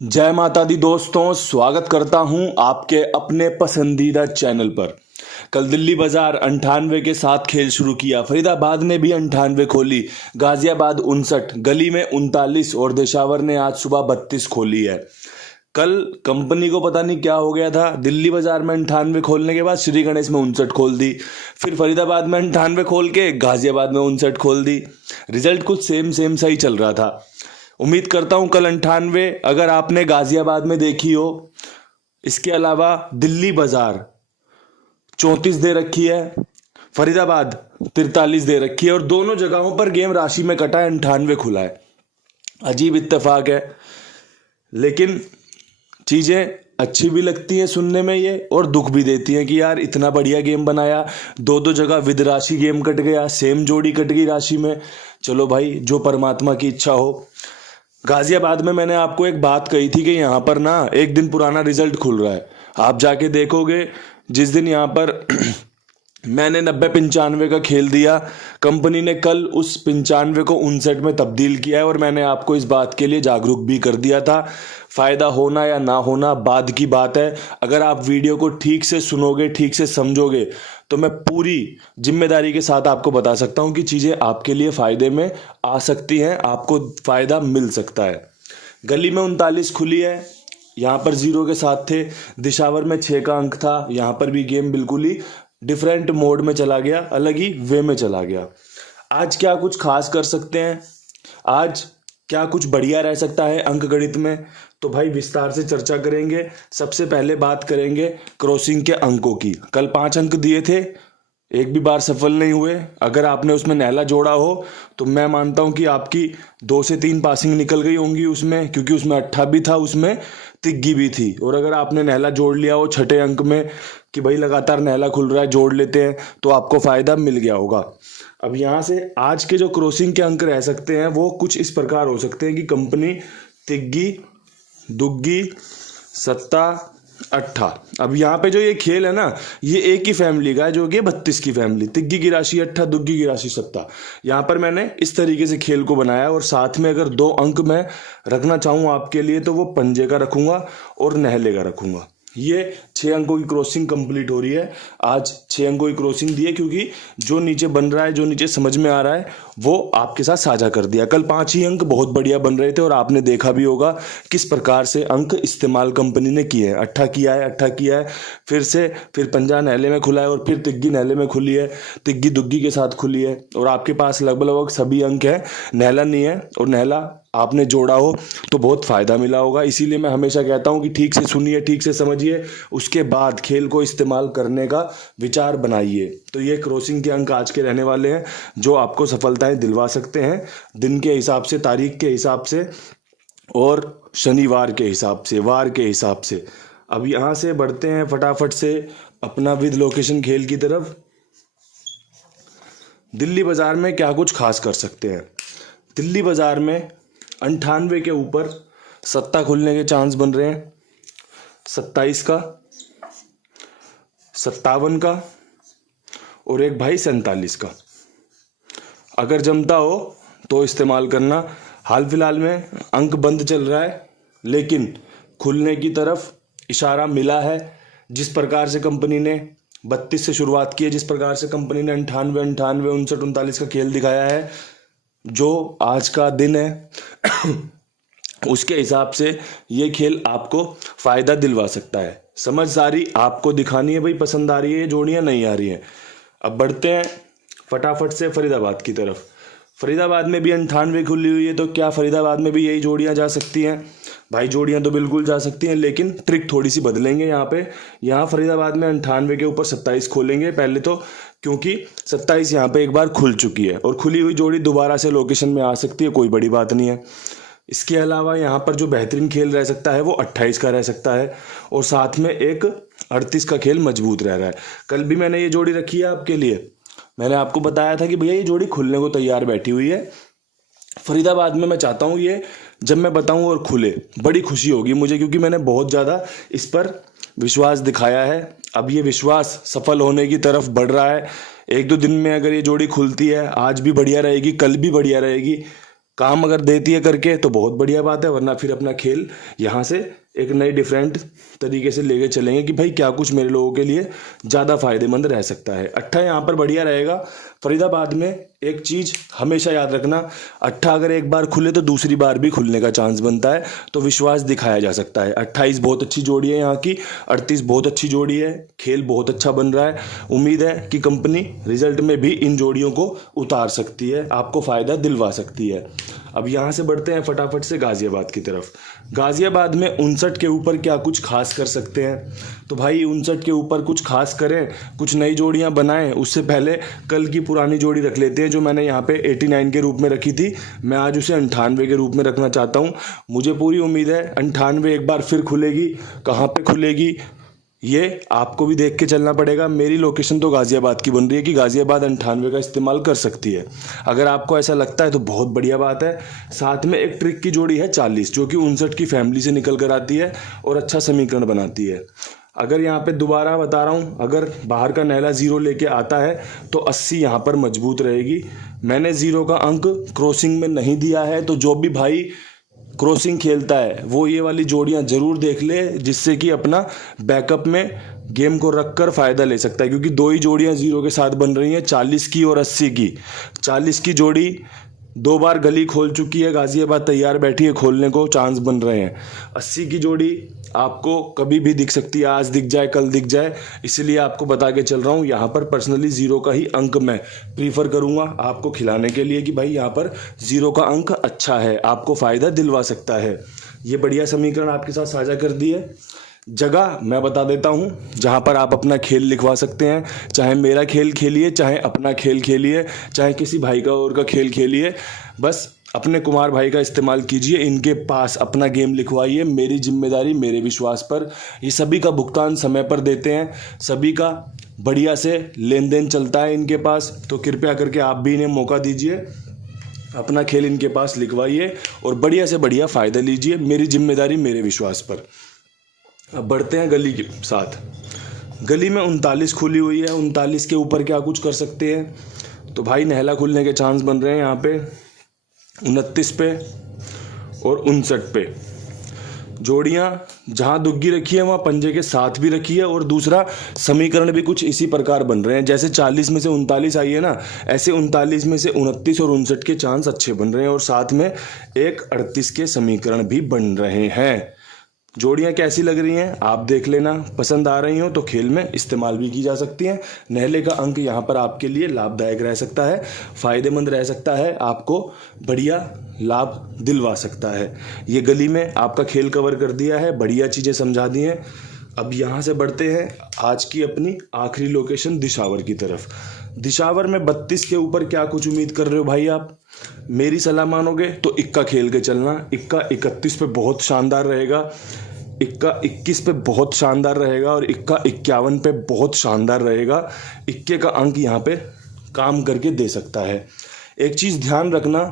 जय माता दी दोस्तों, स्वागत करता हूं आपके अपने पसंदीदा चैनल पर। कल दिल्ली बाजार 98 के साथ खेल शुरू किया। फरीदाबाद ने भी 98 खोली, गाजियाबाद 59, गली में 39 और देशावर ने आज सुबह 32 खोली है। कल कंपनी को पता नहीं क्या हो गया था, दिल्ली बाजार में 98 खोलने के बाद श्री गणेश में 59 खोल दी, फिर फरीदाबाद में 98 खोल के गाजियाबाद में 59 खोल दी। रिजल्ट कुछ सेम सा ही चल रहा था। उम्मीद करता हूं कल 98 अगर आपने गाजियाबाद में देखी हो। इसके अलावा दिल्ली बाजार 34 दे रखी है, फरीदाबाद 43 दे रखी है और दोनों जगहों पर गेम राशि में कटा है, 98 खुला है। अजीब इत्तेफाक है, लेकिन चीजें अच्छी भी लगती हैं सुनने में ये, और दुख भी देती हैं कि यार इतना बढ़िया गेम बनाया, दो जगह विद राशि गेम कट गया, सेम जोड़ी कट गई राशि में। चलो भाई, जो परमात्मा की इच्छा हो। गाजियाबाद में मैंने आपको एक बात कही थी कि यहाँ पर ना एक दिन पुराना रिजल्ट खुल रहा है, आप जाके देखोगे। जिस दिन यहाँ पर मैंने 90-95 का खेल दिया, कंपनी ने कल उस 95 को 59 में तब्दील किया है और मैंने आपको इस बात के लिए जागरूक भी कर दिया था। फायदा होना या ना होना बाद की बात है। अगर आप वीडियो को ठीक से सुनोगे, ठीक से समझोगे, तो मैं पूरी जिम्मेदारी के साथ आपको बता सकता हूं कि चीजें आपके लिए फायदे में आ सकती हैं, आपको फायदा मिल सकता है। गली में 39 खुली है, यहाँ पर 0 के साथ थे। दिशावर में 6 का अंक था, यहाँ पर भी गेम बिल्कुल ही डिफरेंट मोड में चला गया, अलग ही वे में चला गया। आज क्या कुछ खास कर सकते हैं, आज क्या कुछ बढ़िया रह सकता है अंक गणित में, तो भाई विस्तार से चर्चा करेंगे। सबसे पहले बात करेंगे क्रॉसिंग के अंकों की। कल 5 अंक दिए थे, एक भी बार सफल नहीं हुए। अगर आपने उसमें नहला जोड़ा हो तो मैं मानता हूं कि आपकी 2 से 3 पासिंग निकल गई होंगी उसमें, क्योंकि उसमें अट्ठा भी था, उसमें तिग्गी भी थी। और अगर आपने नहला जोड़ लिया हो छठे अंक में कि भाई लगातार नहला खुल रहा है, जोड़ लेते हैं, तो आपको फायदा मिल गया होगा। अब यहाँ से आज के जो क्रॉसिंग के अंक रह सकते हैं वो कुछ इस प्रकार हो सकते हैं कि कंपनी तिग्गी, दुग्गी, सत्ता, अट्ठा। अब यहाँ पे जो ये खेल है ना, ये एक ही फैमिली का है, जो कि 32 की फैमिली। तिग्गी की राशि अट्ठा, दुग्गी की राशि सत्ता। यहाँ पर मैंने इस तरीके से खेल को बनाया और साथ में अगर 2 अंक मैं रखना चाहूँ आपके लिए तो वो पंजे का रखूंगा और नहले का रखूंगा। ये 6 अंकों की क्रॉसिंग कंप्लीट हो रही है। आज 6 अंकों की क्रॉसिंग दी है, क्योंकि जो नीचे बन रहा है, जो नीचे समझ में आ रहा है, वो आपके साथ साझा कर दिया। कल 5 ही अंक बहुत बढ़िया बन रहे थे और आपने देखा भी होगा किस प्रकार से अंक इस्तेमाल कंपनी ने किए हैं। अट्ठा किया है, फिर पंजा नहले में खुला है और फिर तिग्गी नहले में खुली है, तिग्गी दुग्गी के साथ खुली है और आपके पास लगभग सभी अंक है, नहला नहीं है। और नहला आपने जोड़ा हो तो बहुत फायदा मिला होगा। इसीलिए मैं हमेशा कहता हूं कि ठीक से सुनिए, ठीक से समझिए, उसके बाद खेल को इस्तेमाल करने का विचार बनाइए। तो ये क्रॉसिंग के अंक आज के रहने वाले हैं, जो आपको सफलताएं दिलवा सकते हैं दिन के हिसाब से, तारीख के हिसाब से और शनिवार के हिसाब से, वार के हिसाब से। अब यहां से बढ़ते हैं फटाफट से अपना विद लोकेशन खेल की तरफ। दिल्ली बाजार में क्या कुछ खास कर सकते हैं। दिल्ली बाजार में 98 के ऊपर सत्ता खुलने के चांस बन रहे हैं, 27 का, 57 का और एक भाई 47 का। अगर जमता हो तो इस्तेमाल करना। हाल फिलहाल में अंक बंद चल रहा है, लेकिन खुलने की तरफ इशारा मिला है। जिस प्रकार से कंपनी ने 32 से शुरुआत की है, जिस प्रकार से कंपनी ने 98, 59, 59, 39 का खेल दिखाया है, जो आज का दिन है उसके हिसाब से ये खेल आपको फायदा दिलवा सकता है। समझदारी आपको दिखानी है भाई, पसंद आ रही है ये जोड़ियां, नहीं आ रही हैं। अब बढ़ते हैं फटाफट से फरीदाबाद की तरफ। फरीदाबाद में भी 98 खुली हुई है, तो क्या फरीदाबाद में भी यही जोड़ियां जा सकती हैं? भाई जोड़ियां तो बिल्कुल जा सकती हैं, लेकिन ट्रिक थोड़ी सी बदलेंगे यहाँ पे। यहाँ फरीदाबाद में 98 के ऊपर 27 खोलेंगे पहले तो, क्योंकि 27 यहाँ पे एक बार खुल चुकी है और खुली हुई जोड़ी दोबारा से लोकेशन में आ सकती है, कोई बड़ी बात नहीं है। इसके अलावा यहाँ पर जो बेहतरीन खेल रह सकता है वो 28 का रह सकता है और साथ में एक 38 का खेल मजबूत रह रहा है। कल भी मैंने ये जोड़ी रखी है आपके लिए, मैंने आपको बताया था कि भैया ये जोड़ी खुलने को तैयार बैठी हुई है। फरीदाबाद में मैं चाहता हूँ ये जब मैं बताऊँ और खुले, बड़ी खुशी होगी मुझे, क्योंकि मैंने बहुत ज़्यादा इस पर विश्वास दिखाया है। अब ये विश्वास सफल होने की तरफ बढ़ रहा है। 1-2 दिन में अगर ये जोड़ी खुलती है, आज भी बढ़िया रहेगी, कल भी बढ़िया रहेगी, काम अगर देती है करके तो बहुत बढ़िया बात है, वरना फिर अपना खेल यहाँ से एक नई डिफरेंट तरीके से लेके चलेंगे कि भाई क्या कुछ मेरे लोगों के लिए ज़्यादा फायदेमंद रह सकता है। अट्ठा यहाँ पर बढ़िया रहेगा। फरीदाबाद में एक चीज़ हमेशा याद रखना, अट्ठा अगर एक बार खुले तो दूसरी बार भी खुलने का चांस बनता है, तो विश्वास दिखाया जा सकता है। 28 बहुत अच्छी जोड़ी है यहाँ की, 38 बहुत अच्छी जोड़ी है, खेल बहुत अच्छा बन रहा है। उम्मीद है कि कंपनी रिजल्ट में भी इन जोड़ियों को उतार सकती है, आपको फ़ायदा दिलवा सकती है। अब यहाँ से बढ़ते हैं फटाफट से गाज़ियाबाद की तरफ। गाज़ियाबाद में 59 के ऊपर क्या कुछ खास कर सकते हैं, तो भाई 59 के ऊपर कुछ खास करें, कुछ नई जोड़ियां बनाएं, उससे पहले कल की पुरानी जोड़ी रख लेते हैं जो मैंने यहाँ पे 89 के रूप में रखी थी। मैं आज उसे 98 के रूप में रखना चाहता हूँ। मुझे पूरी उम्मीद है 98 एक बार फिर खुलेगी। कहाँ पे खुलेगी ये आपको भी देख के चलना पड़ेगा। मेरी लोकेशन तो गाज़ियाबाद की बन रही है कि गाज़ियाबाद 98 का इस्तेमाल कर सकती है। अगर आपको ऐसा लगता है तो बहुत बढ़िया बात है। साथ में एक ट्रिक की जोड़ी है 40, जो कि 59 की फैमिली से निकल कर आती है और अच्छा समीकरण बनाती है। अगर यहाँ पे दोबारा बता रहा हूँ, अगर बाहर का नैला 0 लेके आता है तो 80 यहाँ पर मजबूत रहेगी। मैंने 0 का अंक क्रॉसिंग में नहीं दिया है, तो जो भी भाई क्रॉसिंग खेलता है वो ये वाली जोड़ियां जरूर देख ले, जिससे कि अपना बैकअप में गेम को रखकर फ़ायदा ले सकता है। क्योंकि दो ही जोड़ियां 0 के साथ बन रही हैं, 40 की और 80 की। 40 की जोड़ी 2 बार गली खोल चुकी है, गाज़ियाबाद तैयार बैठी है खोलने को, चांस बन रहे हैं। 80 की जोड़ी आपको कभी भी दिख सकती है, आज दिख जाए कल दिख जाए, इसलिए आपको बता के चल रहा हूँ। यहाँ पर पर्सनली 0 का ही अंक मैं प्रीफर करूँगा आपको खिलाने के लिए कि भाई यहाँ पर 0 का अंक अच्छा है, आपको फ़ायदा दिलवा सकता है। ये बढ़िया समीकरण आपके साथ साझा कर दी है। जगह मैं बता देता हूँ जहाँ पर आप अपना खेल लिखवा सकते हैं, चाहे मेरा खेल खेलिए, चाहे अपना खेल खेलिए, चाहे किसी भाई का और का खेल खेलिए, बस अपने कुमार भाई का इस्तेमाल कीजिए, इनके पास अपना गेम लिखवाइए। मेरी जिम्मेदारी मेरे विश्वास पर। ये सभी का भुगतान समय पर देते हैं, सभी का बढ़िया से लेन देन चलता है इनके पास, तो कृपया करके आप भी इन्हें मौका दीजिए, अपना खेल इनके पास लिखवाइए और बढ़िया से बढ़िया फ़ायदा लीजिए। मेरी जिम्मेदारी मेरे विश्वास पर। अब बढ़ते हैं गली के साथ। गली में 39 खुली हुई है, 39 के ऊपर क्या कुछ कर सकते हैं, तो भाई नहला खुलने के चांस बन रहे हैं यहाँ पे 29 पे और 59 पे। जोड़ियाँ जहाँ दुग्गी रखी है वहाँ पंजे के साथ भी रखी है, और दूसरा समीकरण भी कुछ इसी प्रकार बन रहे हैं। जैसे 40 में से 39 आई है ना, ऐसे 39 में से 29 और 59 के चांस अच्छे बन रहे हैं, और साथ में एक 38 के समीकरण भी बन रहे हैं। जोड़ियाँ कैसी लग रही हैं आप देख लेना, पसंद आ रही हो तो खेल में इस्तेमाल भी की जा सकती हैं। नहले का अंक यहाँ पर आपके लिए लाभदायक रह सकता है, फ़ायदेमंद रह सकता है, आपको बढ़िया लाभ दिलवा सकता है। ये गली में आपका खेल कवर कर दिया है, बढ़िया चीज़ें समझा दी हैं। अब यहाँ से बढ़ते हैं आज की अपनी आखिरी लोकेशन दिशावर की तरफ। दिशावर में 32 के ऊपर क्या कुछ उम्मीद कर रहे हो भाई आप? मेरी सलाह मानोगे तो इक्का खेल के चलना। इक्का 31 पे बहुत शानदार रहेगा, इक्का 21 पे बहुत शानदार रहेगा, और इक्का 51 पे बहुत शानदार रहेगा। इक्के का अंक यहाँ पे काम करके दे सकता है। एक चीज़ ध्यान रखना,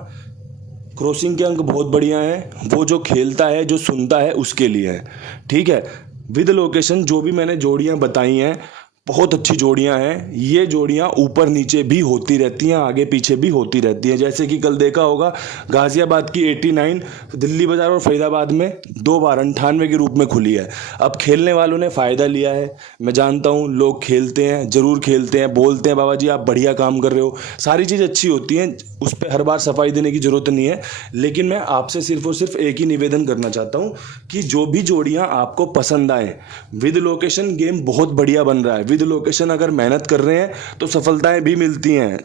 क्रॉसिंग के अंक बहुत बढ़िया हैं, वो जो खेलता है जो सुनता है उसके लिए है, ठीक है। विद लोकेशन जो भी मैंने जोड़ियाँ बताई हैं बहुत अच्छी जोड़ियां हैं। ये जोड़ियां ऊपर नीचे भी होती रहती हैं, आगे पीछे भी होती रहती हैं। जैसे कि कल देखा होगा गाज़ियाबाद की 89 दिल्ली बाज़ार और फरीदाबाद में 2 बार 98 के रूप में खुली है। अब खेलने वालों ने फ़ायदा लिया है। मैं जानता हूँ लोग खेलते हैं, ज़रूर खेलते हैं, बोलते हैं बाबा जी आप बढ़िया काम कर रहे हो, सारी चीज़ अच्छी होती हैं, उस पर हर बार सफाई देने की ज़रूरत नहीं है। लेकिन मैं आपसे सिर्फ और सिर्फ एक ही निवेदन करना चाहता हूँ कि जो भी जोड़ियाँ आपको पसंद आएँ, विद लोकेशन गेम बहुत बढ़िया बन रहा है। विद लोकेशन अगर मेहनत कर रहे हैं तो सफलताएं भी मिलती हैं।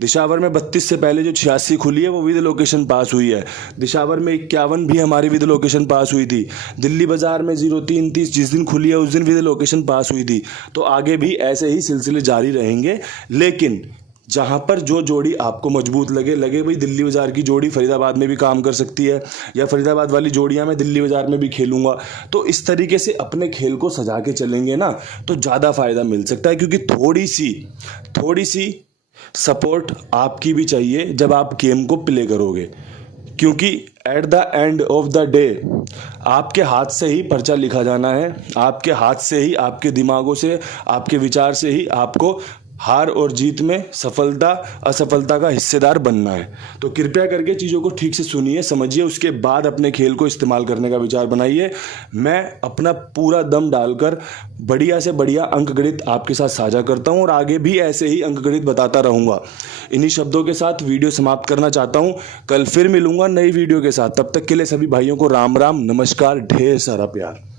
दिशावर में 32 से पहले जो 86 खुली है वो विद लोकेशन पास हुई है। दिशावर में 51 भी हमारी विद लोकेशन पास हुई थी। दिल्ली बाजार में 0330 जिस दिन खुली है उस दिन विद लोकेशन पास हुई थी। तो आगे भी ऐसे ही सिलसिले जारी रहेंगे। लेकिन जहाँ पर जो जोड़ी आपको मजबूत लगे भाई दिल्ली बाज़ार की जोड़ी फरीदाबाद में भी काम कर सकती है, या फरीदाबाद वाली जोड़ियाँ मैं दिल्ली बाज़ार में भी खेलूँगा, तो इस तरीके से अपने खेल को सजा के चलेंगे ना तो ज़्यादा फ़ायदा मिल सकता है। क्योंकि थोड़ी सी सपोर्ट आपकी भी चाहिए जब आप गेम को प्ले करोगे, क्योंकि at the end of the day आपके हाथ से ही पर्चा लिखा जाना है। आपके हाथ से ही, आपके दिमागों से, आपके विचार से ही आपको हार और जीत में सफलता असफलता का हिस्सेदार बनना है। तो कृपया करके चीज़ों को ठीक से सुनिए, समझिए, उसके बाद अपने खेल को इस्तेमाल करने का विचार बनाइए। मैं अपना पूरा दम डालकर बढ़िया से बढ़िया अंकगणित आपके साथ साझा करता हूं और आगे भी ऐसे ही अंकगणित बताता रहूंगा। इन्हीं शब्दों के साथ वीडियो समाप्त करना चाहता हूं। कल फिर मिलूंगा नई वीडियो के साथ। तब तक के लिए सभी भाइयों को राम राम, नमस्कार, ढेर सारा प्यार।